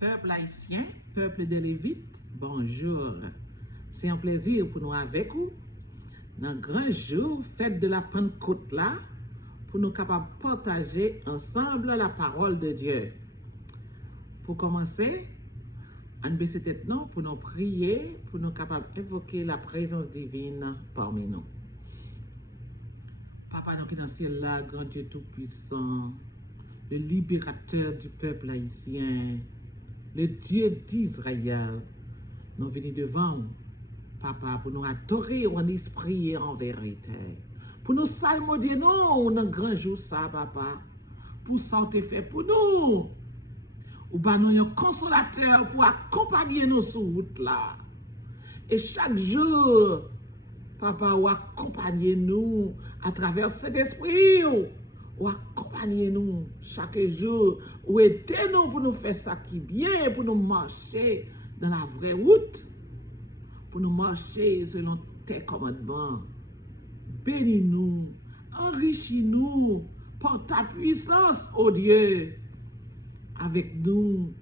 Peuple haïtien, peuple de Lévite, bonjour. C'est un plaisir pour nous avec vous dans le grand jour, fête de la Pentecôte là, pour nous capables de partager ensemble la parole de Dieu. Pour commencer, on baisse tête non pour nous prier, pour nous capables d'évoquer la présence divine parmi nous. Papa, nous qui dans le ciel là, grand Dieu tout-puissant, le libérateur du peuple haïtien, le Dieu d'Israël, nous venons devant vous, Papa, pour nous adorer en esprit et en vérité. Pour nous salmodier, non, dans grand jour ça, Papa. Pour ça, tu fait pour nous. Ou bien nous un consolateur pour accompagner nous sur route là. Et chaque jour, Papa, ou accompagner nous à travers cet esprit. Ou accompagner nous chaque jour. Ou aider nous pour nous faire ça qui est bien, pour nous marcher dans la vraie route. Pour nous marcher selon tes commandements. Bénis-nous, enrichis-nous par ta puissance, ô Dieu. Avec nous,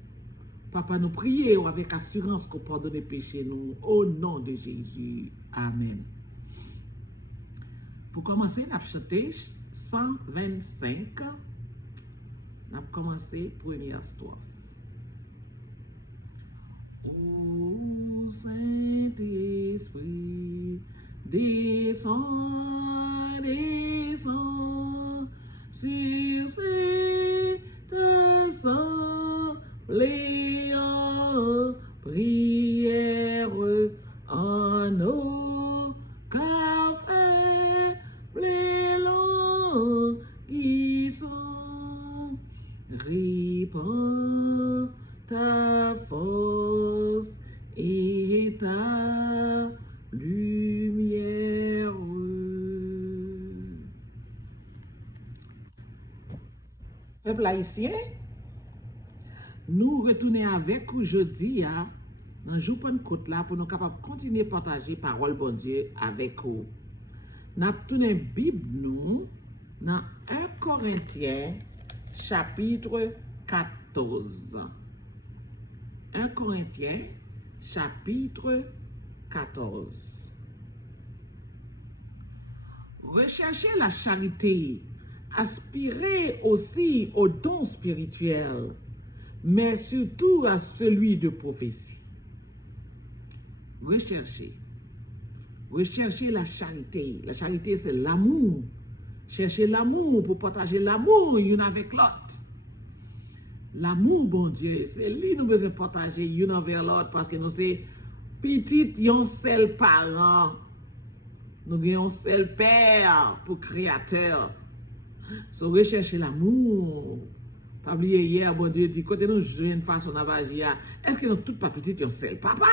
Papa, nous prions avec assurance qu'on pardonne les péchés, nous, au nom de Jésus. Amen. Pour commencer, nous avons chanté 125. Nous avons commencé première strophe. Ô Saint-Esprit, descends, descends sur cette assemblée en prière en nos cafés, les langues qui sont répand ta force et ta lumière. Peuple haïtien, nous retournons avec aujourd'hui dans le jour Pentecôte là pour nous capables de continuer à partager la parole de Dieu avec vous. Nous avons tourné la Bible nous dans 1 Corinthiens chapitre 14. 1 Corinthiens chapitre 14. Recherchez la charité, aspirez aussi aux dons spirituels, mais surtout à celui de prophétie. Recherchez. Recherchez la charité. La charité, c'est l'amour. Cherchez l'amour pour partager l'amour l'un avec l'autre. L'amour, bon Dieu, c'est lui nous besoin partager l'un envers l'autre parce que nous sommes petits, yon seul parent. Nous avons un seul père pour créateur. So rechercher l'amour. Pas oublier hier, bon Dieu dit, côté nous jeunes façon d'agir, est-ce que nous toutes pas petites, yon seul papa,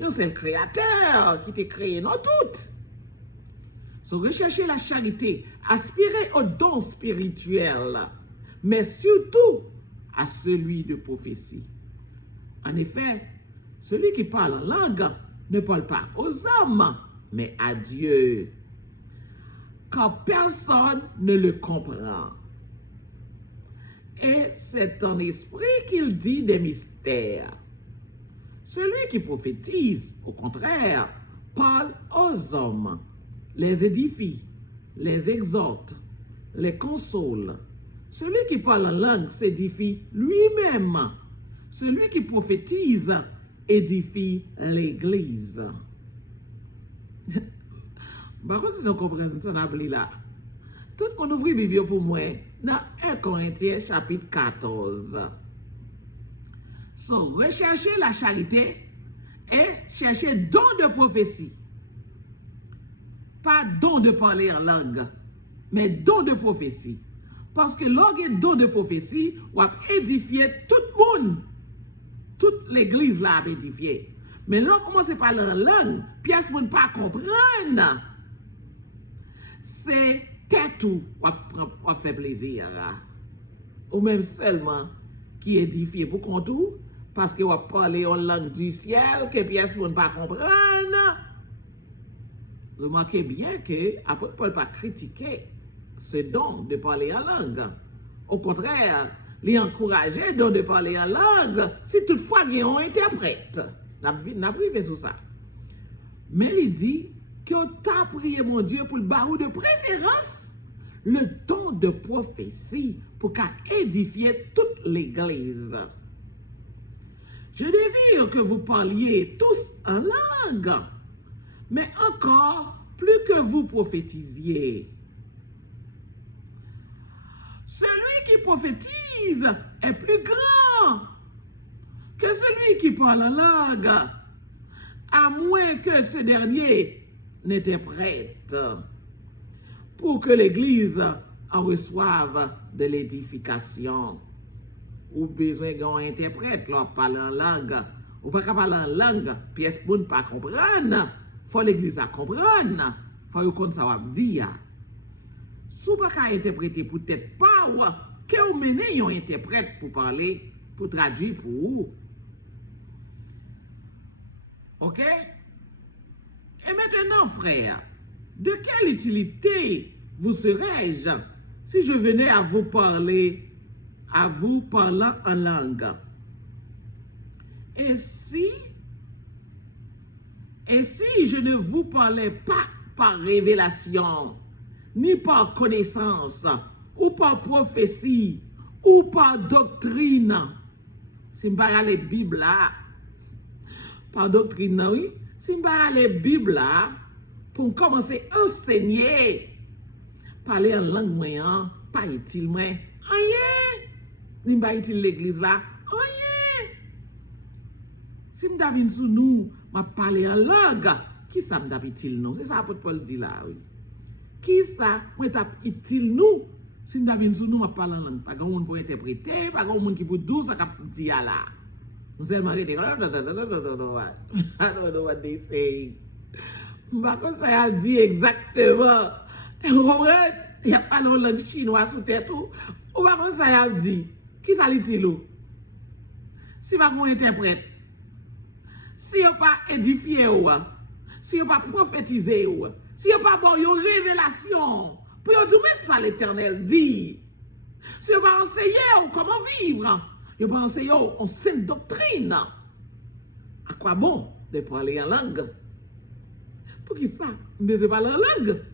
yon seul créateur qui t'a créé, non toutes. So rechercher la charité, aspirer aux dons spirituels, mais surtout à celui de prophétie. En effet, celui qui parle en langue ne parle pas aux hommes, mais à Dieu, quand personne ne le comprend. Et c'est en esprit qu'il dit des mystères. Celui qui prophétise, au contraire, parle aux hommes, les édifie, les exhorte, les console. Celui qui parle en langue s'édifie lui-même. Celui qui prophétise édifie l'Église. Par contre, si nous comprenons ce qu'on là, tout le monde ouvre la Bible pour moi dans 1 Corinthiens chapitre 14. So, recherchez la charité et cherchez don de prophétie. Pas don de parler en langue, mais don de prophétie. Parce que lorsque don de prophétie, on va édifier tout le monde. Toute l'église là a édifié. Mais là, on commence à parler en langue, pièce pour ne pas comprendre. C'est tout on fait plaisir. Ou même seulement qui édifie pour qu'on tout, parce qu'on va parler en langue du ciel, que pièce pour ne pas comprendre. Remarquez bien que apôtre Paul pas critiqué ce don de parler en langue. Au contraire, les encourager donc de parler en langue, si toutefois il y a un interprète. N'a privé sur ça. Mais il dit que t'a prié mon Dieu pour le barou de préférence le don de prophétie pour qu'à édifier toute l'église. Je désire que vous parliez tous en langue, mais encore plus que vous prophétisiez. Celui qui prophétise est plus grand que celui qui parle en langue, à moins que ce dernier n'interprète, pour que l'Église en reçoive de l'édification. Ou besoin d'un interprète, là, parler en langue. Ou pas qu'à parler en langue, pièce pour ne pas comprendre. Faut l'Église à comprendre. Faut qu'on ça va dire. Si vous pas interpréter pour tête pas, que vous menez un interprète pour parler, pour traduire pour vous. OK? Et maintenant, frère, de quelle utilité vous serais-je si je venais à vous parler, à vous parlant en langue? Ainsi, je ne vous parlais pas par révélation, ni par connaissance, ou par prophétie, ou par doctrine. Si je parle la Bible là, par doctrine, oui. Si je parle la Bible là, pour commencer à enseigner, parler en langue moyen, pas utile, moi. Rien. Si je pas utile l'église là, rien. Si je viens sous nous, je parler en langue, qui ça me utile nous? C'est ça que Paul dit là, oui. Qui ça, moi, utile nous? Si je viens sous nous, je parle en langue. Pas grand monde pour interpréter, pas grand monde qui peut dire ça qu'il dit là. Nous seulement arrêter. I don't know what they say. Par contre, ça a dit exactement. Vous comprenez? Il n'y a pas de langue chinoise sous tête. Ou par contre, ça a dit. Qui ça dit? Si vous ne interprète, si vous pas édifié, si vous pas prophétisé, si vous pas bon une révélation, pour vous dire mais ça l'Éternel dit. Si vous pas enseigné comment vivre, vous pas enseigné en sainte doctrine. À quoi bon de parler en langue? Pour qui ça? Mais je parle en langue.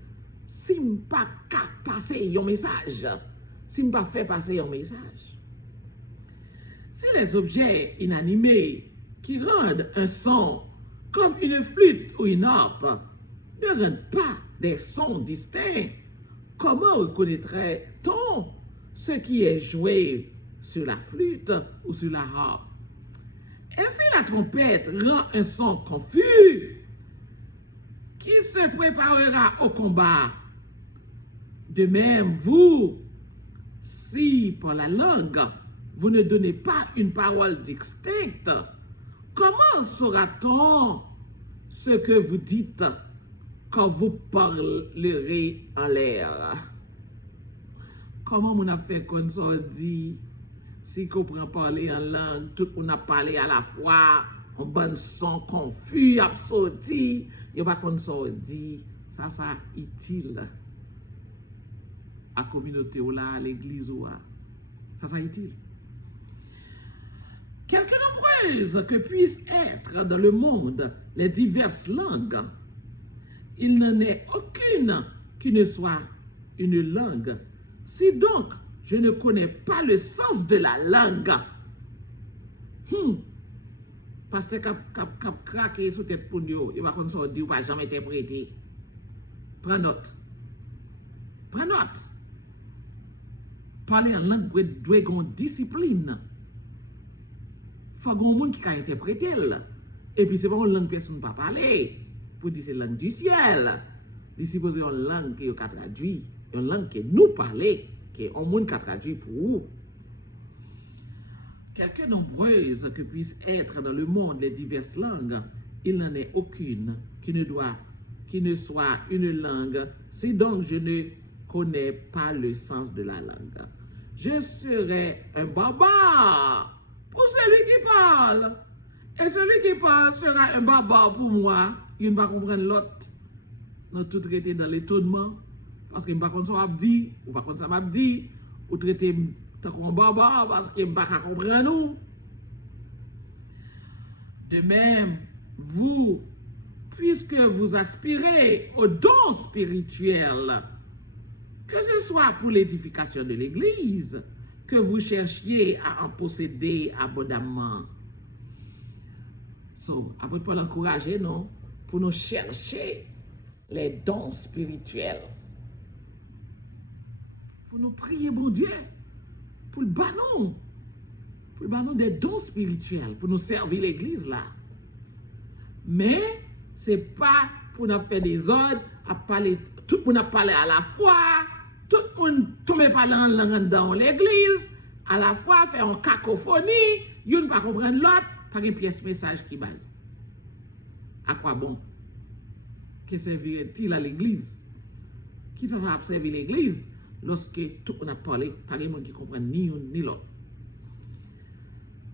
Si je ne pas passer un message, si je ne pas faire passer un message. Si les objets inanimés qui rendent un son comme une flûte ou une harpe ne rendent pas des sons distincts, comment reconnaîtrait-on ce qui est joué sur la flûte ou sur la harpe? Et si la trompette rend un son confus, qui se préparera au combat? De même, vous, si par la langue, vous ne donnez pas une parole distincte, comment saura-t-on ce que vous dites quand vous parlerez en l'air? Comment on a fait qu'on s'en dit? Si on prend parler en langue, tout le monde a parlé à la fois, un bon son confus, absorti, il n'y a pas qu'on s'en dit, ça utile à la communauté ou là, à l'église ou là. Ça utile. Quelque nombreuses que puissent être dans le monde les diverses langues, il n'en est aucune qui ne soit une langue. Si donc je ne connais pas le sens de la langue, parce que cap craqué sous tête pour nous, il va qu'on s'en dit ou pas jamais interpréter. Prends note. Prends note. Parler en langue doit avoir une discipline. Il faut qu'on monde qui a interprété. Et puis c'est pas une langue personne ne peut pas parler. Pour dire c'est la langue du ciel. Il suppose une langue qui est traduite, une langue que nous parlons, qui est un monde qui a traduit pour vous. Quelque nombreuses que puissent être dans le monde les diverses langues, il n'en est aucune qui ne soit une langue, si donc je ne connais pas le sens de la langue. Je serai un barbare pour celui qui parle. Et celui qui parle sera un barbare pour moi. Il ne va pas comprendre l'autre. Nous tout traiter dans l'étonnement. Parce qu'il ne va pas comprendre ça m'a dit, ou pas comprendre ça m'a dit, ou traiter Tant qu'on baba parce que pas comprendre nous. De même, vous, puisque vous aspirez aux dons spirituels, que ce soit pour l'édification de l'Église, que vous cherchiez à en posséder abondamment. So, après Paul encourager nous pour nous chercher les dons spirituels. Pour nous prier, bon Dieu, pour le banon. Pour le banon des dons spirituels, pour nous servir l'Église là. Mais, ce n'est pas pour nous faire des ordres, à parler, tout le monde a parlé à la fois, tout le monde tombe parler en langue dans l'Église, à la fois faire une cacophonie, il ne pas comprendre l'autre, par une pièce message qui baille. À quoi bon? Que servirait-il à l'Église? Qui ça va servir l'Église lorsque tout le monde a parlé par les gens qui comprennent ni l'un ni l'autre?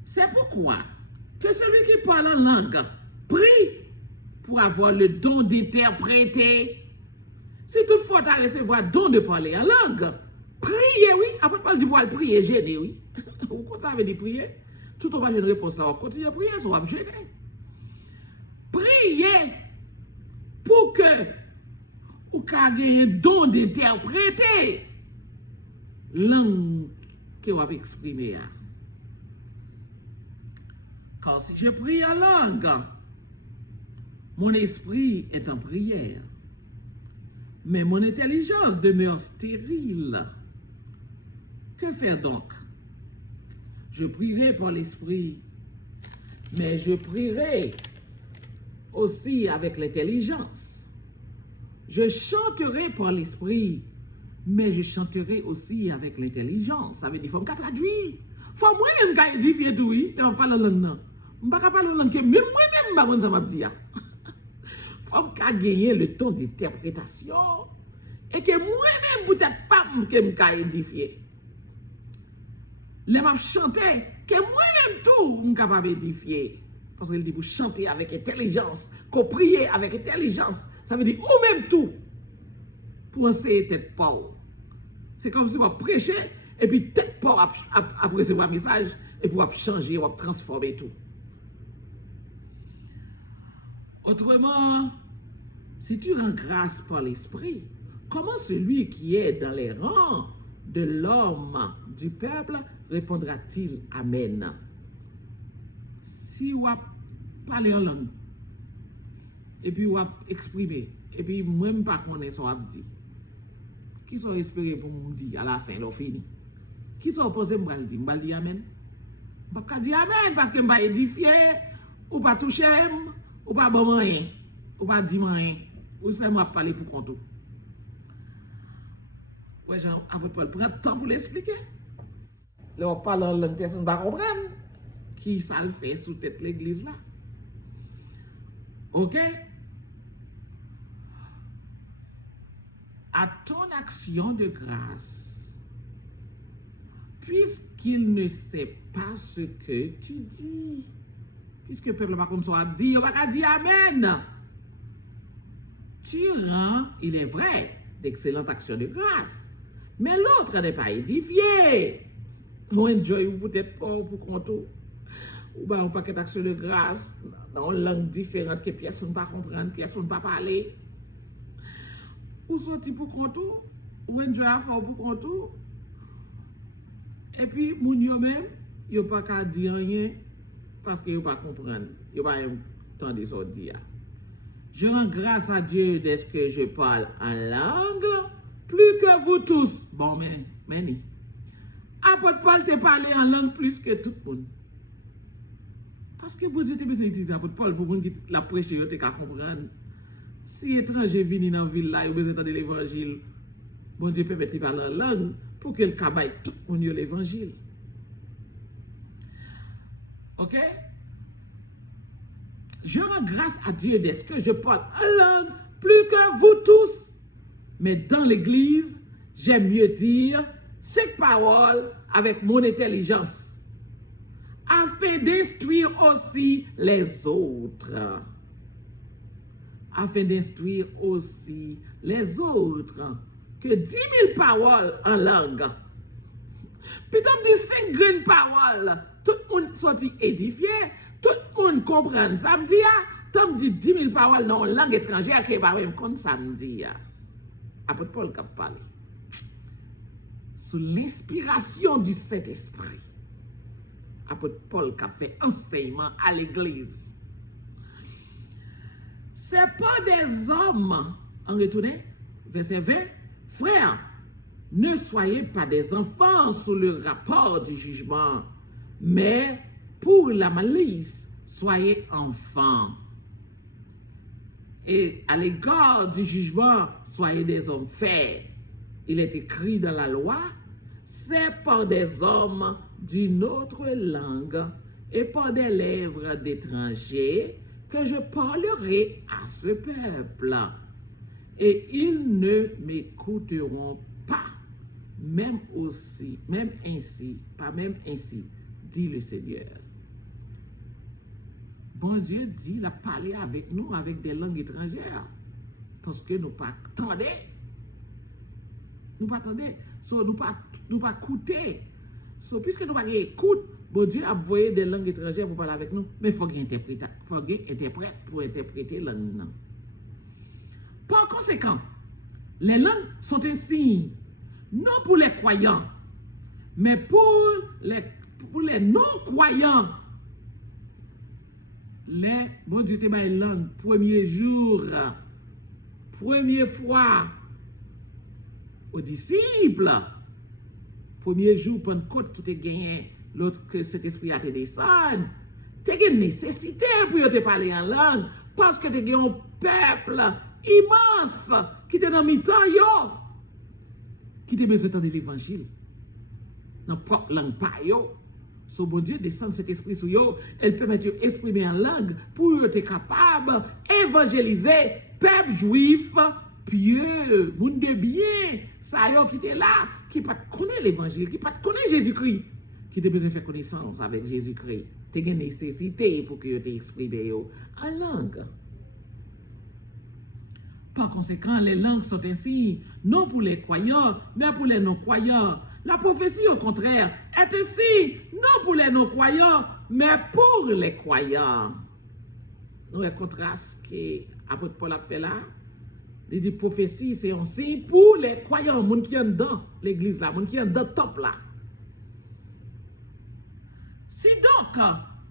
C'est pourquoi que celui qui parle en langue prie pour avoir le don d'interpréter. Si toutefois tu as recevoir le don de parler en langue, priez, oui. Après, pas dire pour prier, gêner, oui. Vous ça veut dire prier? Tout le monde a une réponse là, on continue à prier, ça va me gêner. Priez pour que vous ayez un don d'interpréter langue que vous avez exprimée. Car si je prie en langue, mon esprit est en prière, mais mon intelligence demeure stérile. Que faire donc? Je prierai par l'esprit, mais je prierai aussi avec l'intelligence. Je chanterai par l'esprit, mais je chanterai aussi avec l'intelligence. Ça veut dire qu'il faut me traduire. Il faut moi-même édifier tout, oui. Je ne parle pas la langue. Je ne parle pas la langue, mais moi-même, je ne sais pas. Il faut me gagner le temps d'interprétation. Et que moi-même, peut-être pas que je édifier. Les m'a chanter, que moi-même tout, je suis capable d'édifier. Parce qu'il dit pour chanter avec intelligence, qu'on prie avec intelligence. Ça veut dire ou même tout. Pour essayer tête pauvre. C'est comme si on prêchait et puis tête pauvre après recevoir un message et pour changer, on transformer tout. Autrement, si tu rends grâce par l'esprit, comment celui qui est dans les rangs de l'homme du peuple répondra-t-il Amen? Si on parle en langue, et puis on exprimer, et puis même pas connaître ce qu'on dit, qui sont espérés pour me dire à la fin, l'on fini? Qui sont pensés pour me dire? Je vais dire Amen? Je ne vais pas dire Amen parce que je ne vais pas édifier, ou pas toucher, ou pas bon rien, ou pas dire rien, ou seulement parler pour compte. Ouais, Jean, après Paul, prends le temps pour l'expliquer. Là, on parle en langue, personne ne va comprendre. Qui ça le fait sous tête l'église là? Ok? À ton action de grâce, puisqu'il ne sait pas ce que tu dis, puisque le peuple va comme ça dire, on va pas dire Amen. Tu rends, il est vrai, d'excellentes actions de grâce, mais l'autre n'est pas édifié. On enjoy ou peut-être pas pour contour. Ou bien un paquet d'actions de grâce dans une langue différente que personne ne va comprendre, personne ne va parler. Ou sorti pour contour, ou enjoy à faire pour contour. Et puis, moun yo même, yo pas qu'à dire rien parce que yo pas comprendre. Yo pas entendre ce dire. Je rends grâce à Dieu dès que je parle en langue, plus que vous tous. Bon, mais ni. Apôtre Paul te parlé en langue plus que tout le monde. Parce que bon Dieu te besoin d'utiliser apôtre Paul pour que la prêche yo te comprendre. Si étranger vini dans la ville là, yo besoin d'entendre l'évangile. Bon Dieu peut mettre parler en langue pour que le cabaye tout le monde l'évangile. OK? Je rends grâce à Dieu dès que je parle en langue plus que vous tous. Mais dans l'église, j'aime mieux dire cette parole avec mon intelligence, afin d'instruire aussi les autres. Afin d'instruire aussi les autres. Que 10 000 paroles en langue Puis tu me dis 5 grandes paroles, tout le monde sorti édifié, tout le monde comprend ça me dit, tu me dis 10 000 paroles dans une langue étrangère qui n'est pas même comme ça me dit. Apôtre Paul qui a parlé. Sous l'inspiration du Saint-Esprit. Apôtre Paul qui a fait enseignement à l'église. Ce n'est pas des hommes, en retournant, verset 20, frères, ne soyez pas des enfants sous le rapport du jugement, mais pour la malice, soyez enfants. Et à l'égard du jugement, soyez des hommes faits. Il est écrit dans la loi, c'est par des hommes d'une autre langue et par des lèvres d'étrangers que je parlerai à ce peuple. Et ils ne m'écouteront pas, même ainsi, dit le Seigneur. Bon Dieu dit, il a parlé avec nous avec des langues étrangères, parce que nous pas attendons. Nous pas attendons, nous pas écouter. Puisque nous pas écoute, bon Dieu a envoyé des langues étrangères pour parler avec nous, mais il faut qu'il interprète pour interpréter la langue. Par conséquent, les langues sont un signe, non pour les croyants, mais pour les non-croyants. Bon Dieu te baille langue, premier jour, première fois aux disciples, premier jour Pentecôte qui te gagné, l'autre que cet esprit a te descendu, tu as une nécessité pour te parler en langue, parce que tu as un peuple immense qui te dans mi-temps, qui te besoin de l'évangile, dans propre langue pas yo. So bon Dieu descend cet esprit sur eux, elle permet de exprimer en langue pour être capable d'évangéliser peuple juif pieux, monde de bien, ça yo qui était là, qui pas connaît l'évangile, qui pas connaît Jésus-Christ, qui te besoin de faire connaissance avec Jésus-Christ. Tu as une nécessité pour que tu exprimes en langue. Par conséquent, les langues sont ainsi, non pour les croyants, mais pour les non-croyants. La prophétie, au contraire, est ainsi, non pour les non-croyants, mais pour les croyants. Nous, le contraste que l'apôtre Paul a fait là, il dit prophétie, c'est un signe pour les croyants, les gens qui sont dans l'église là, les gens qui sont dans le temple là. Si donc,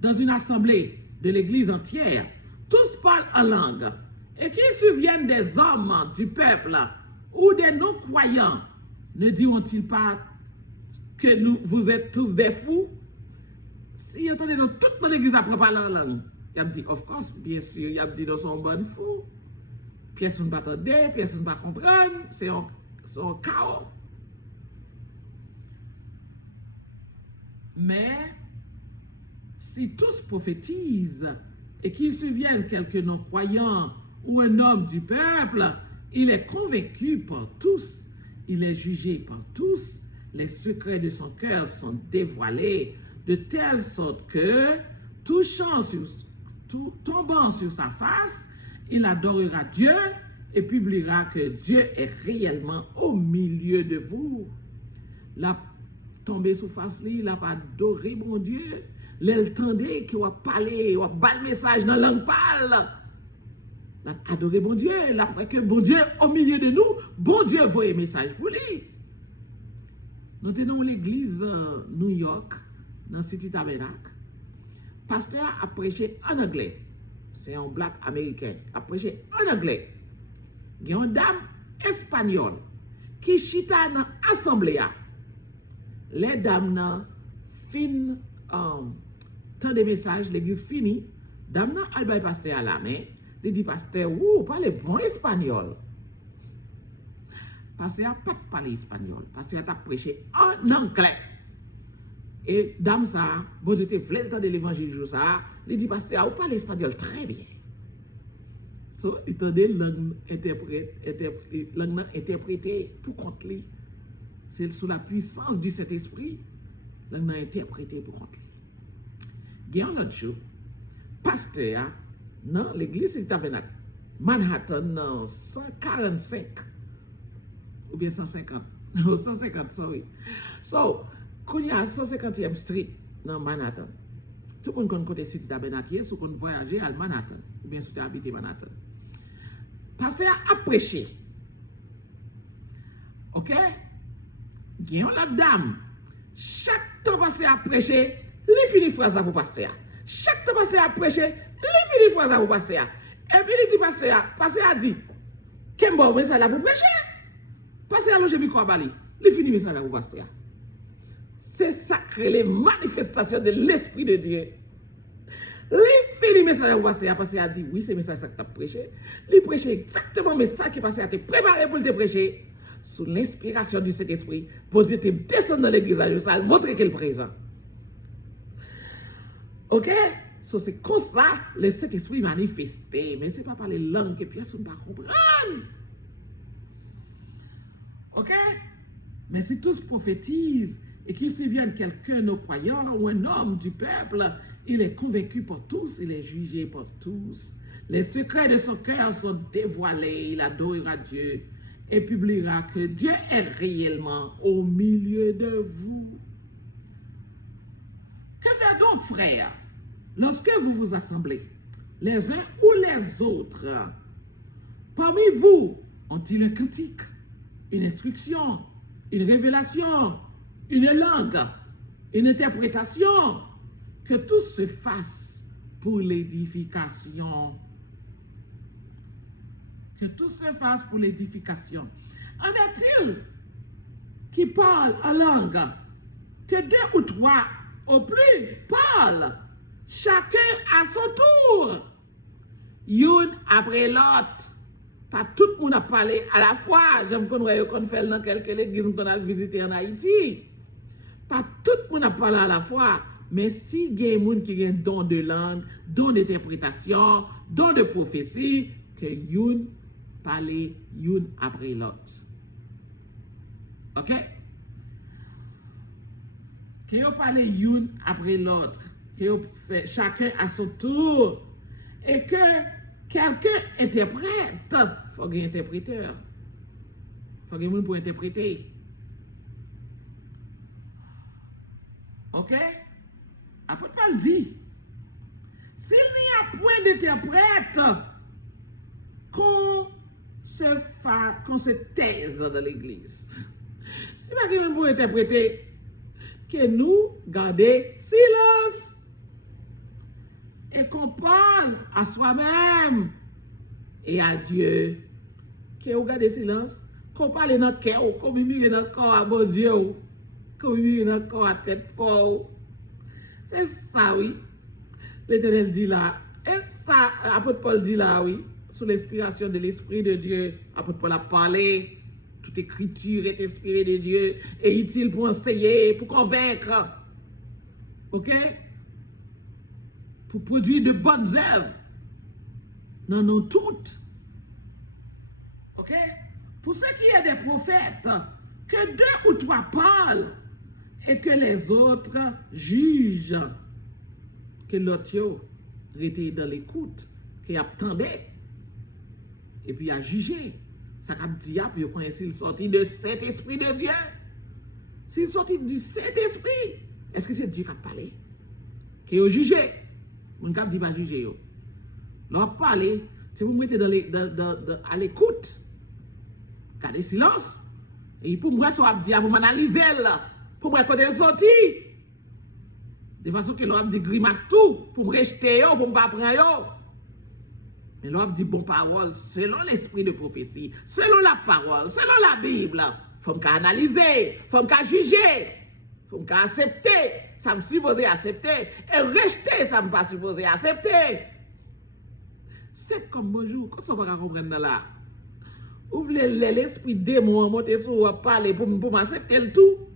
dans une assemblée de l'église entière, tous parlent en langue, et qu'ils surviennent des hommes du peuple ou des non-croyants, ne diront-ils pas que vous êtes tous des fous? Si vous entendez toute l'église après parler en langue, il a dit, of course, bien sûr, il a dit, nous sommes bonnes fous. Personne ne va attendre, personne ne va comprendre, c'est un chaos. Mais, si tous prophétisent et qu'ils surviennent quelques non-croyants ou un homme du peuple, il est convaincu par tous, il est jugé par tous, les secrets de son cœur sont dévoilés de telle sorte que, tombant sur sa face, il adorera Dieu et publiera que Dieu est réellement au milieu de vous. La tombé sur face, il a adoré mon Dieu. L'entendait qui va parler, va bal message dans la langue parle. La adoré bon Dieu, après que bon Dieu au milieu de nous, bon Dieu voit un message pour lui. Nous tenons l'église New York, dans City Tabernacle. Pasteur a prêché en anglais. C'est un black américain. A prêché en anglais. Il y a une dame espagnole qui chita dans l'assemblée. Les dames fin tant de messages, l'église fini. Dame elle va pasteur à la main. Il dit pasteur, vous parlez bon espagnol. Pasteur n'a pas parlé espagnol. Pasteur a prêché en anglais. Et dame ça, bon j'étais voulu le temps de l'évangile jour ça, il dit pasteur, vous parlez espagnol très bien. So, il tendait langue interprétée pour contre lui. C'est sous la puissance du Saint-Esprit, langue interprétée pour contre lui. Il y a un autre jour, pasteur, dans l'église du Tabernacle, Manhattan, 145, ou bien 150, 150, sorry. So, Qu'on y a 150e Street dans Manhattan. Tout le monde connaît côté City Tabernacle, si on voyager à Manhattan, ou bien si tu habites Manhattan. Pasteur a prêché. OK? Gagne la dame. Chaque temps pasteur a prêché, il finit phrase pour pasteur. Chaque temps pasteur a prêché, il finit phrase pour pasteur. Et puis il dit pasteur a dit, qu'est-ce que vous ça pour prêcher? Pasteur a logé micro à Bali. Il finit ça pour pasteur. C'est sacré les manifestations de l'Esprit de Dieu. Il fait le message au pasteur parce qu'il a dit oui, c'est le message que tu as prêché. Il prêche exactement le message qui passé à te préparer pour te prêcher. Sous l'inspiration du Saint-Esprit, pour Dieu te descendre dans l'église à Jérusalem, montrer qu'il est présent. Ok? So, c'est comme ça le Saint-Esprit manifesté. Mais ce n'est pas par les langues que personne ne va comprendre. Ok? Mais si tous prophétisent et qu'ils deviennent quelqu'un de croyant ou un homme du peuple, il est convaincu par tous, il est jugé par tous. Les secrets de son cœur sont dévoilés, il adorera Dieu et publiera que Dieu est réellement au milieu de vous. Que faire donc, frères, lorsque vous vous assemblez, les uns ou les autres? Parmi vous, ont-ils un cantique, une instruction, une révélation, une langue, une interprétation? Que tout se fasse pour l'édification. Que tout se fasse pour l'édification. En est-il qui parle en langue? Que deux ou trois au plus parlent, chacun à son tour, une après l'autre. Pas tout le monde a parlé à la fois. J'aime qu'on fait dans quelques églises qu'on a visité en Haïti. Pas tout le monde a parlé à la fois. Mais si il y a des gens qui ont un don de langue, don d'interprétation, don de prophétie, que yon parle yon après l'autre. OK? Que yon parle yon après l'autre. Que yon fait chacun à son tour. Et que quelqu'un interprète. Il faut qu'il y ait un interpréteur. Il faut qu'il y ait un monde pour interpréter. OK? Apôtre Paul dit, s'il n'y a point d'interprète, qu'on se taise dans l'église. Si pas quelqu'un pour interpréter, que nous gardions silence et qu'on parle à soi-même et à Dieu. Que vous gardez silence, qu'on parle dans notre cœur, qu'on murmure dans notre corps à bon Dieu, qu'on murmure dans notre corps à tête forte. C'est ça, oui. L'Éternel dit là. Et ça, apôtre Paul dit là, oui. Sous l'inspiration de l'Esprit de Dieu, apôtre Paul a parlé. Toute écriture est inspirée de Dieu et utile pour enseigner, pour convaincre. OK? Pour produire de bonnes œuvres. Non, non, toutes. OK? Pour ce qui est des prophètes, que deux ou trois parlent et que les autres jugent. Que l'autre était dans l'écoute, qu'il attendait. Et puis il a jugé. Ça a dit, puis il s'il sorti de cet esprit de Dieu. S'il sorti du Saint-Esprit, est-ce que c'est Dieu qui a parlé? Qui a jugé? Mon cap dit pas juger. Leur parler, si vous mettez à l'écoute, gardez silence. Et pour moi, ça va dire, vous m'analysez là. Pour moi, quand elle sorti. De façon que l'homme dit grimace tout, pour me rejeter, pour me pas prendre. Mais l'homme dit bon parole, selon l'esprit de prophétie, selon la parole, selon la Bible. Il faut me analyser, il faut me juger, il faut me accepter. Ça me supposé accepter. Et rejeter, ça me pas supposé accepter. C'est comme bonjour, quand ça va comprendre là. Ouvrez l'esprit démon, monter sur ou parler pour m'accepter le tout.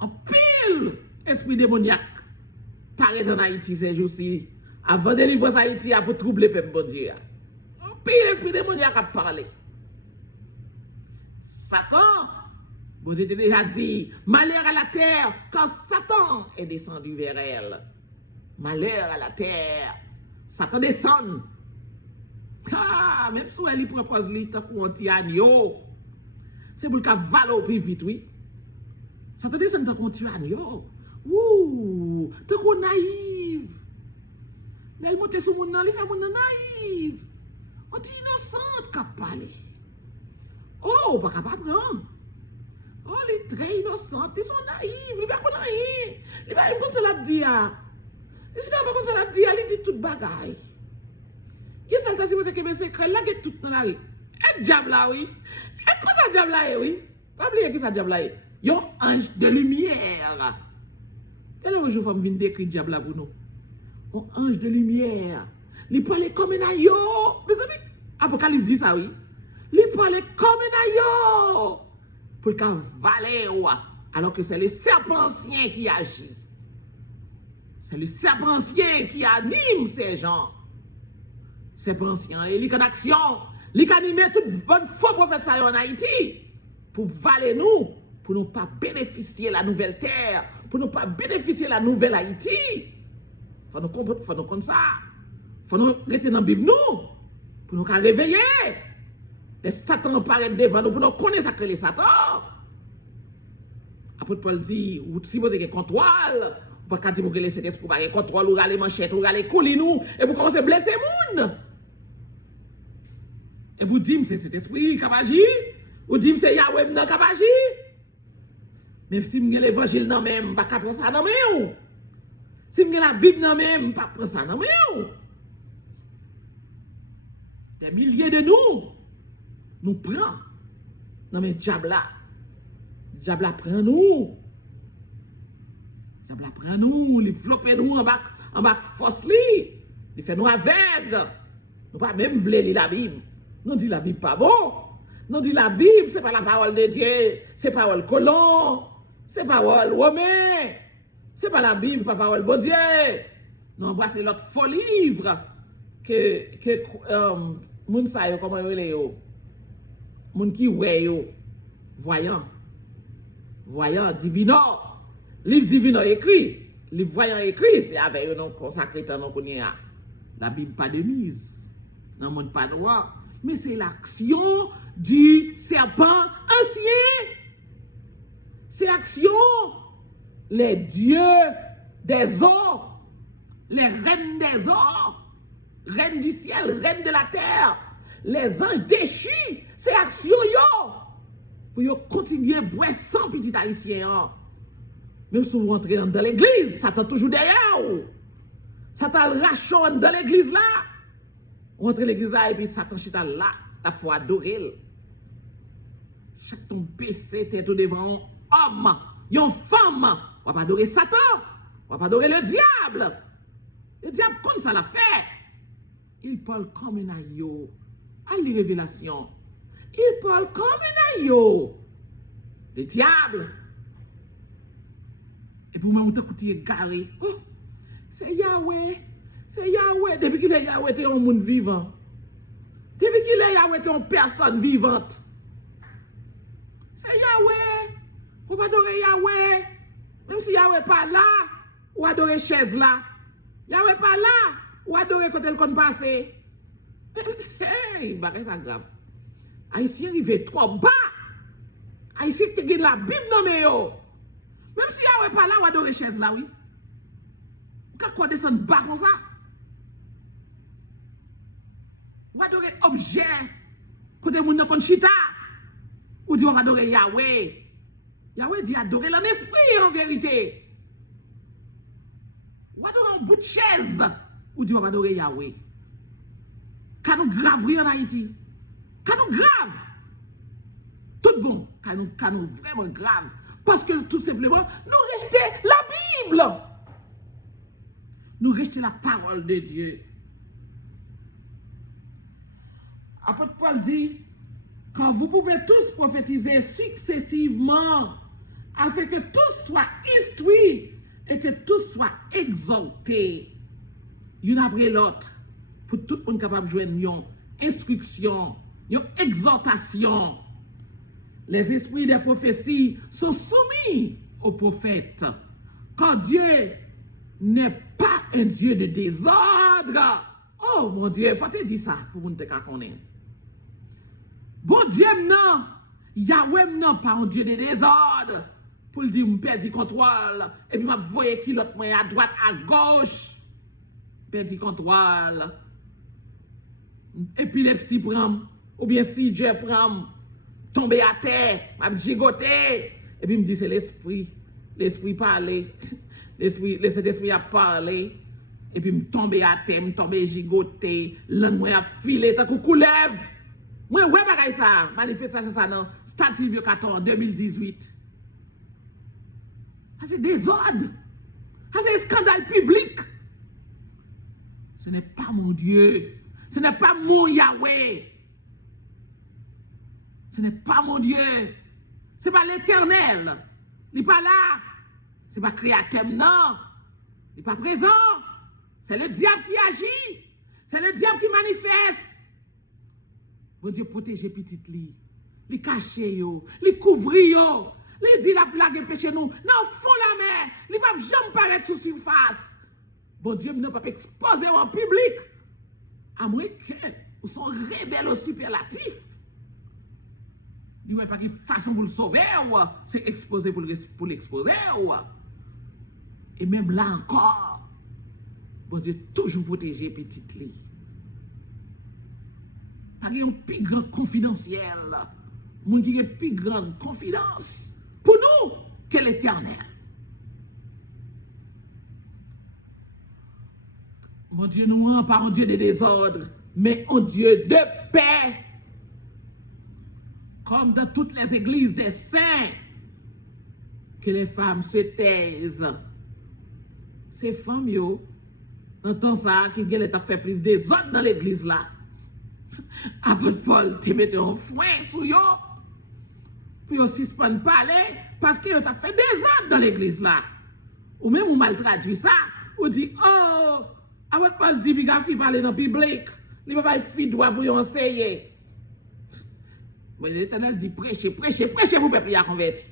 En pile, esprit démoniaque. Paraît en Haïti ces jours-ci. Avant de livrer Haïti, pour troubler le peuple, bon Dieu. En pile, esprit démoniaque a parlé. Satan, bon Dieu déjà dit, malheur à la terre quand Satan est descendu vers elle. Malheur à la terre. Satan descend. Ah, même si elle propose lui tant qu'on t'y agneau. C'est pour le cas valo plus vite, oui. Ça te descend dans ton tuan, yo. Ouh, t'es trop naïve. Elle monte sur mon nom, elle fait mon nom naïve. On dit innocente qu'a parlé. Oh, pas capable, hein? Oh, elle est très innocente, ils sont naïfs, ils ne connaissent rien. Ils ne connaissent pas ce qu'elle dit. Et si elle ne connaît pas ce qu'elle dit, elle dit toute bagaille. Qui est-ce que c'est que c'est secret là qui est tout dans la rue? Et diable là, oui. Et quoi ça diable là, oui? Pas oublier qui ça diable là. Yon ange de lumière. Quel est le jour où je viens décrire diable là pour nous? Un ange de lumière. Il parlait comme un aïe. Mes amis, Apocalypse dit ça, oui. Il parlait comme un aïe. Pour qu'un valet, alors que c'est le serpent ancien qui agit. C'est le serpent ancien qui anime ces gens. Serpent ancien, il est en action. Il a animé toute bonne faux prophète en Haïti. Pour valer nous, pour ne pas bénéficier de la nouvelle terre, pour ne pas bénéficier de la nouvelle Haïti. Faut nous comprendre comme ça. Faut nous rester dans la Bible, nous, pour nous réveiller. Les Satan apparaît devant nous pour nous connaître ça que les Satan. Après, Paul dit, si vous avez contrôle, vous pouvez dire que les Satan pour avoir contrôle, ou les manchettes, ou les coulis nous, et vous commencez à blesser les gens. Et vous dites, c'est cet esprit qui a agi, ou dites, c'est Yahweh qui a agi. Mais si vous avez l'évangile, non même, pas prendre ça dans même. Si vous avez la Bible, non même, pas prendre ça dans même. Des milliers de nous prend. Non mais diable là prend nous. Diable prend nous, il floppe nous en bas force li. Il fait nous aveugles. Nous pas même vouloir lire la Bible. Nous dit la Bible pas bon. Nous dit la Bible c'est pas la parole de Dieu, c'est parole colon, c'est parole romain. C'est pas la Bible, pas parole bon Dieu. Non, c'est l'autre faux livre que moun sa yo comment relé yo. Moun qui ouais yo voyant divino livre divino écrit livre voyant écrit c'est avec un nom consacré dans nos connait la Bible pas de mise dans monde pas droit mais c'est l'action du serpent ancien c'est l'action les dieux des eaux les reines des eaux reines du ciel reines de la terre les anges déchus, c'est action yo. Pour yo continuer à boire sans petit haïtien. Même si vous rentrez dans l'église, Satan toujours derrière. Satan rachonne dans l'église là. Vous rentrez dans l'église là et puis Satan chita là. La foi adorer. Chaque ton PC tête au devant homme, yon femme. On va pas adorer Satan. On va pas adorer le diable. Le diable comme ça l'a fait. Il parle comme un aïe. À les révélations. Il parle comme un aïe. Le diable. Et pour moi, on t'a écouté garé. Oh, c'est Yahweh. C'est Yahweh. Depuis qu'il est Yahweh, t'es un monde vivant. Depuis qu'il est Yahweh, t'es une personne vivante. C'est Yahweh. Faut pas adorer Yahweh. Même si Yahweh pas là, ou adorer chaise là. Yahweh pas là, ou adorer quand elle compte passer. Hey, bah c'est grave. Haïtien arrive trop bas. Haïtien te gagne la Bible non mais yo. Même si Yahweh pas là, ou adorer chaise là oui. Quand descend bas comme ça. Ou adorer objet. Côté moun nan kon chita. Ou dit on va adorer Yahweh. Yahweh dit adorer l'en esprit en vérité. Ou adorer un bout de chaise. Ou dit on va adorer Yahweh. Quand nous grave en Haïti. Quand nous grave. Tout bon. Quand nous vraiment grave. Parce que tout simplement, nous rejetons la Bible. Nous rejetons la parole de Dieu. Apôtre Paul dit, quand vous pouvez tous prophétiser successivement, afin que tous soient instruits et que tous soient exaltés, l'une après l'autre, pour tout le monde capable de jouer une instruction, une exhortation. Les esprits des prophéties sont soumis aux prophètes. Quand Dieu n'est pas un Dieu de désordre. Oh mon Dieu, il faut te dire ça pour nous te connaître. Bon Dieu, non. Yahweh, non, pas un Dieu de désordre. pour le dire, je perds contrôle, et puis je voyais qui l'autre moi à droite, à gauche, perds contrôle. Épilepsie prend, ou bien si Dieu prend, tomber à terre, m'a gigoté, et puis me dit c'est l'esprit parler, le Saint-Esprit a parlé, et puis me tomber à terre, me tomber gigoté, langue moi a filé, tant qu'on lève. Moi, ouais, bagaille ça, manifestation ça non, Stade Sylvio 14, 2018. Ça c'est désordre, ça c'est un scandale public. Ce n'est pas mon Dieu, ce n'est pas mon Yahweh. Ce n'est pas mon Dieu. Ce n'est pas l'Éternel. Il n'est pas là. Ce n'est pas créateur, non. Il n'est pas présent. C'est le diable qui agit. C'est le diable qui manifeste. Bon Dieu, protégez petite li. Li cache yo. Li couvre yo. Li dit la blague péché nous. Non, fond la mer. Li pas jamais paraître sous surface. Bon Dieu, ne pas exposer en public. À moins que vous sont rebelles au superlatif. Il n'y a pas de façon pour le sauver, c'est exposer pour l'exposer. Et même là encore, bon Dieu, toujours protéger petite lit. Pas une plus grande confidentielle. Moun qui a plus grande confidence pour nous que l'Éternel. Mon Dieu, nous, pas un Dieu de désordre, mais un Dieu de paix. Comme dans toutes les églises des saints, que les femmes se taisent. Ces femmes, yo, dans temps ça, qui a fait plus des autres dans l'église là. Apôtre Paul, te mette un foin sur yo. Puis yo suspend parler, parce que yo t'a fait des autres dans l'église là. Ou même ou mal traduit ça, ou dit, oh, apôtre Paul dit, biga fi parler dans le public. Il va pas fi droit pour y enseigner. L'Éternel dit prêchez pour le peuple à convertir.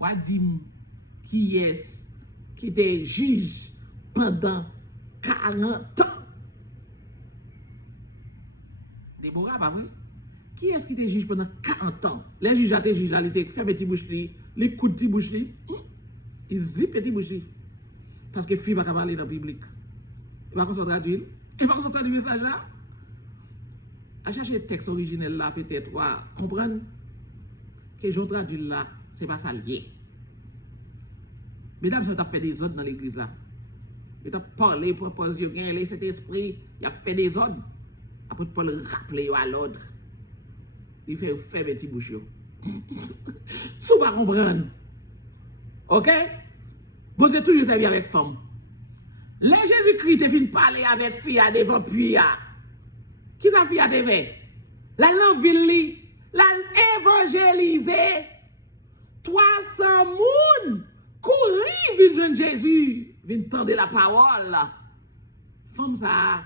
Wadim, qui est qui était juge pendant 40 ans? Déborah, pas vrai? Qui est-ce qui était juge pendant 40 ans? Les juges étaient juges là, ils étaient fait petit bouche, les coups de petit bouche, ils zippent petit bouche. Parce que fille va pas parler dans le public. Il va qu'on traduire. Il va qu'on traduire le message là. À chercher le texte originel là, peut-être, comprendre que je traduis là, c'est pas ça lié. Mesdames, ça t'a fait des ordres dans l'église là. Il t'a parlé, proposé, il a cet esprit, il a fait des ordres. Après, Paul rappeler à l'ordre. Il fait faire petit bouche. Si vous ne comprendre. Ok? Bon Dieu, toujours servi avec femme. Les Jésus-Christ te fin parler avec fille devant puis. Qui sa fille devant? La l'enville, la évangéliser. 300 moun courir vin joindre Jésus, vin tendre la parole. Femme ça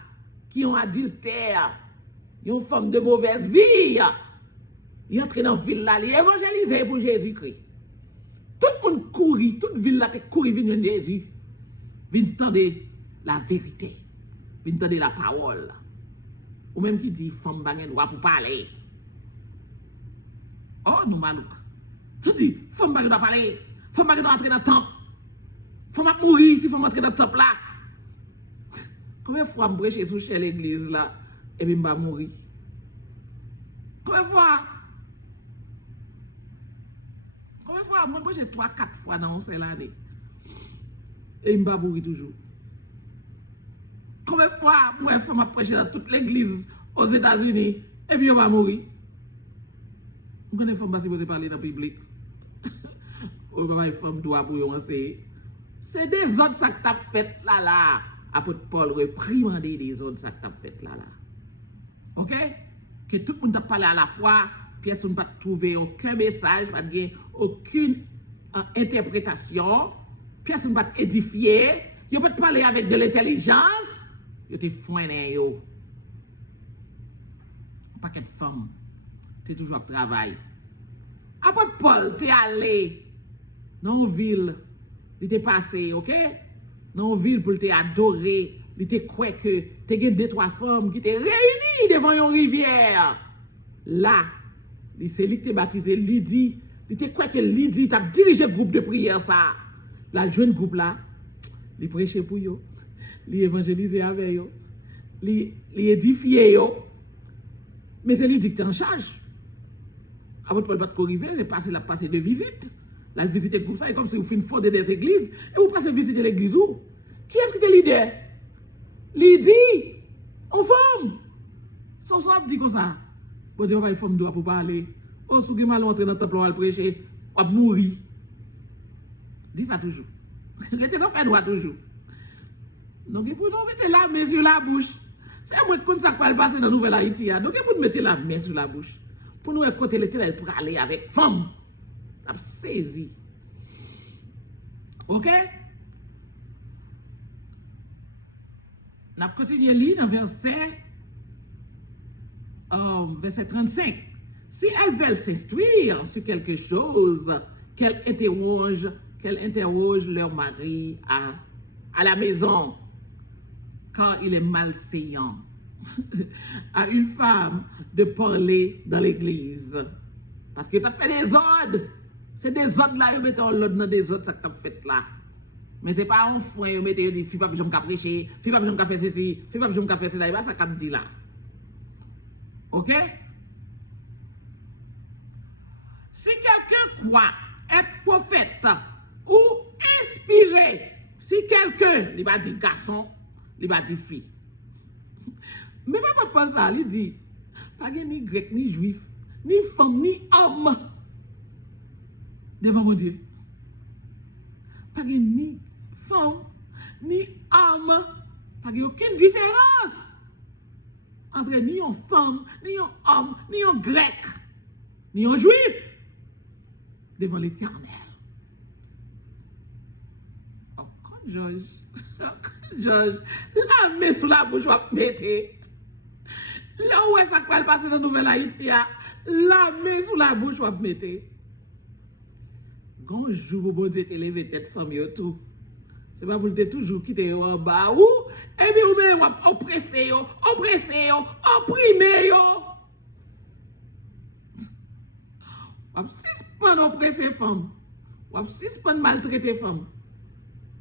qui ont adultère, une femme de mauvaise vie. Ils entrent dans la ville là, ils évangélisent pour Jésus-Christ. Tout le monde courit, toute ville là te courit vin joindre Jésus. Vin tendre la vérité, vin tendre la parole. Ou même qui dit femme bagen droit pour parler. Oh nous malouk. Je dis femme bagen doit parler. Femme bagen doit entrer dans le temple. Femme va mourir si femme entrer dans le temple là. Combien de fois je prêche sous chez l'église là et puis je vais mourir? Combien de fois? Combien de fois? Je prêche 3-4 fois dans cette année. Et je vais mourir toujours. Combien de fois moi je vais prêcher dans toute l'église aux États-Unis et puis je vais mourir? Je connais femme si vous parler dans le public. Ou pas femme doit pour enseigner. C'est des autres ça que tu as fait là. Apôtre Paul reprimandé des autres ça que tu as fait là. OK? Que tout le monde t'a parlé à la fois, personne ne va trouver aucun message, pas de aucune interprétation, personne ne va édifier, il peut te parler avec de l'intelligence, il te fourné yo. Un paquet de femmes, tu toujours au travail. Apôtre Paul, tu es allé dans une ville, il t'est passé, OK? Dans une ville pour te adorer, il te croit que tu as 2-3 femmes qui t'es réunies devant une rivière. Là, c'est lui qui t'a baptisé, lui dit, Il était quoi que lui dit, tu as dirigé le groupe de prière ça. La jeune groupe là, il prêchait pour eux, il évangélisait avec eux, il édifiait eux. Mais c'est lui qui était en charge. Avant de pas arriver, il passé la passé de visite. La visite comme ça, et comme si vous faites une faute des églises, et vous passez visiter l'église où? Qui est-ce qui était leader? Lydie, on forme. Son soir dit comme ça. Bon Dieu, il faut me pour parler. Oh, si vous mal entrer dans le temple, on va prêcher, on va mourir. Dis ça toujours. Restez dans fait droit toujours. Donc, il faut nous mettre la main sur la bouche. C'est moi qui ça va passer dans la Nouvelle Haïti. Donc, il faut mettre la main sur la bouche. Pour nous écouter l'éternel pour aller avec femme. On a saisi. Ok? On a continué à lire dans verset 35. Si elles veulent s'instruire sur quelque chose, qu'elles interrogent leur mari à la maison, quand il est malséant à une femme de parler dans l'église. Parce que tu as fait des ordres. C'est des ordres là, vous mettez l'ordre dans des ordres, ça que tu as fait là. Mais ce n'est pas un foin, vous mettez des filles, pas besoin de prêcher, filles, pas besoin de faire ceci, filles, pas besoin de faire cela, ça que dit là. Ok? Si quelqu'un croit être prophète ou inspiré, si quelqu'un, il va dire garçon, il va dire fille. Mais pas penser ça, il dit, pas ni grec, ni juif, ni femme, ni homme devant mon Dieu. Pas ni femme, ni homme, pas aucune différence entre ni une femme, ni un homme, ni un grec, ni un juif devant l'Éternel. Encore Georges, la main sous la bouche, va mettre. Là où est-ce que va passer dans la Nouvelle Haïti, la main sous la bouche, va mettre. Quand je vous dis que lever tête femme tout, c'est pas pour te toujours quitter en bas ou et bien ou bien oppresser opprimer on suspend oppresser femme, on suspend maltraiter femme.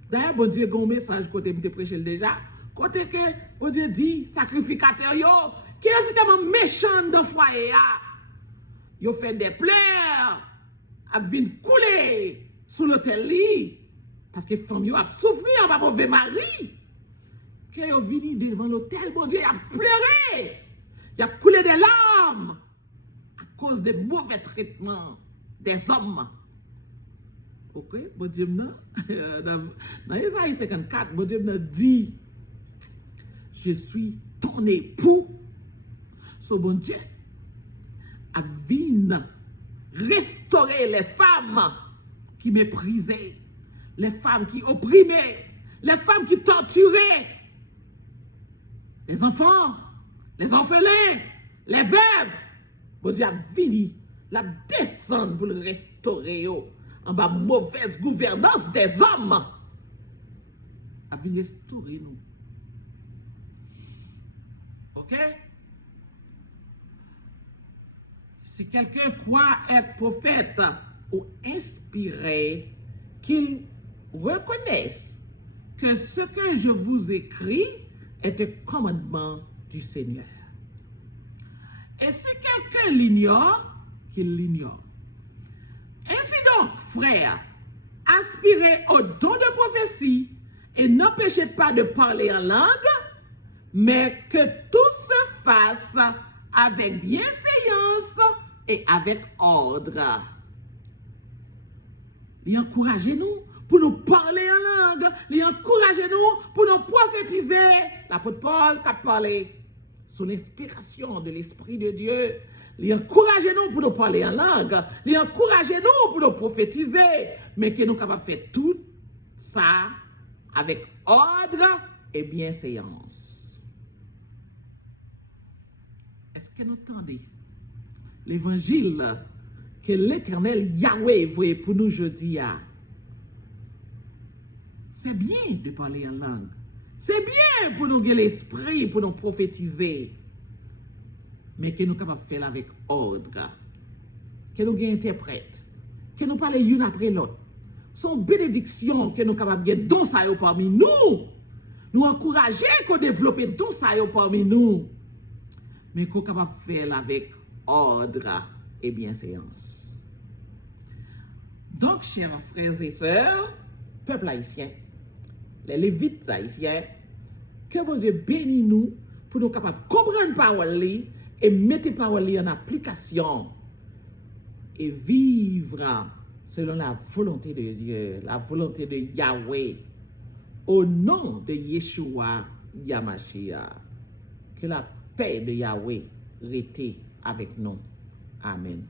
D'ailleurs bon Dieu gon message côté me prêcher déjà, côté que bon Dieu dit sacrificateur yo, qui est tellement méchant dans foyer yo fait des pleurs a vinn couler sous l'hôtel li parce que femme yo a souffrir en mauvais mari que yo vini devant l'hôtel bon Dieu a pleuré il a coulé des larmes à cause des mauvais traitements des hommes. OK, bon Dieu dans Isaïe 54 bon Dieu dit je suis ton époux. So bon Dieu a vinn restaurer les femmes qui méprisaient, les femmes qui opprimaient, les femmes qui torturaient, les enfants, les orphelins, les veuves. Bon Dieu a fini la descendre pour le restaurer en bas mauvaise gouvernance des hommes. A venu restaurer nous. OK? Si quelqu'un croit être prophète ou inspiré, qu'il reconnaisse que ce que je vous écris est un commandement du Seigneur. Et si quelqu'un l'ignore, qu'il l'ignore. Ainsi donc, frères, aspirez au don de prophétie et n'empêchez pas de parler en langue, mais que tout se fasse avec bienséance et avec ordre. Il encourage nous pour nous parler en langue. Il encourage nous pour nous prophétiser. L'apôtre Paul qui a parlé sous l'inspiration de l'Esprit de Dieu. Il encourage nous pour nous parler en langue. Il encourage nous pour nous prophétiser. Mais que nous sommes capables de faire tout ça avec ordre et bienséance. Est-ce que nous entendez l'évangile que l'Éternel Yahweh voyait pour nous aujourd'hui? C'est bien de parler en langue. C'est bien pour nous gagner l'esprit, pour nous prophétiser. Mais que nous sommes capables de faire avec ordre. Que nous gagnons interprète. que nous parlons une après l'autre. Son bénédiction que nous sommes capables de don ça parmi nous. Nous encourager qu'on développe don ça parmi nous. Mais qu'on capable de faire avec ordre et bienséance. Donc, chers frères et sœurs, peuple haïtien, les lévites haïtiens, que bon Dieu bénisse nous pour nous capables de comprendre parole et mettre parole en application et vivre selon la volonté de Dieu, la volonté de Yahweh, au nom de Yeshua Yamashiach. Que la paix de Yahweh reste avec nous. Amen.